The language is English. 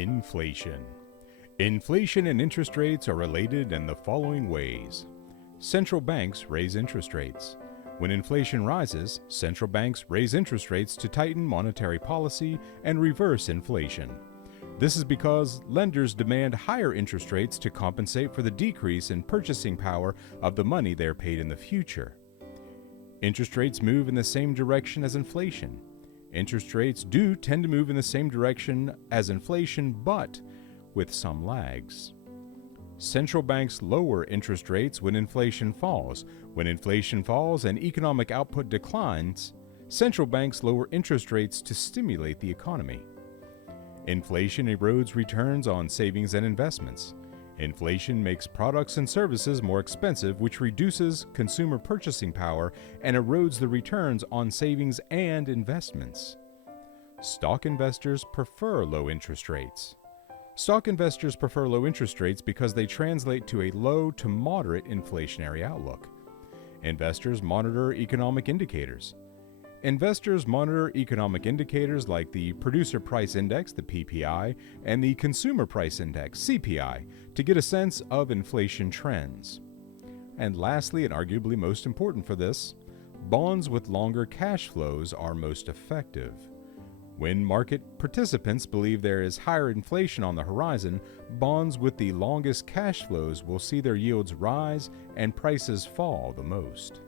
Inflation. Inflation and interest rates are related in the following ways. Central banks raise interest rates. When inflation rises, central banks raise interest rates to tighten monetary policy and reverse inflation. This is because lenders demand higher interest rates to compensate for the decrease in purchasing power of the money they are paid in the future. Interest rates move in the same direction as inflation. Interest rates do tend to move in the same direction as inflation, but with some lags. Central banks lower interest rates when inflation falls. When inflation falls and economic output declines, central banks lower interest rates to stimulate the economy. Inflation erodes returns on savings and investments. Inflation makes products and services more expensive, which reduces consumer purchasing power and erodes the returns on savings and investments. Stock investors prefer low interest rates. Stock investors prefer low interest rates because they translate to a low to moderate inflationary outlook. Investors monitor economic indicators. Investors monitor economic indicators like the Producer Price Index, the PPI, and the Consumer Price Index, CPI, to get a sense of inflation trends. And lastly, and arguably most important for this, bonds with longer cash flows are most effective. When market participants believe there is higher inflation on the horizon, bonds with the longest cash flows will see their yields rise and prices fall the most.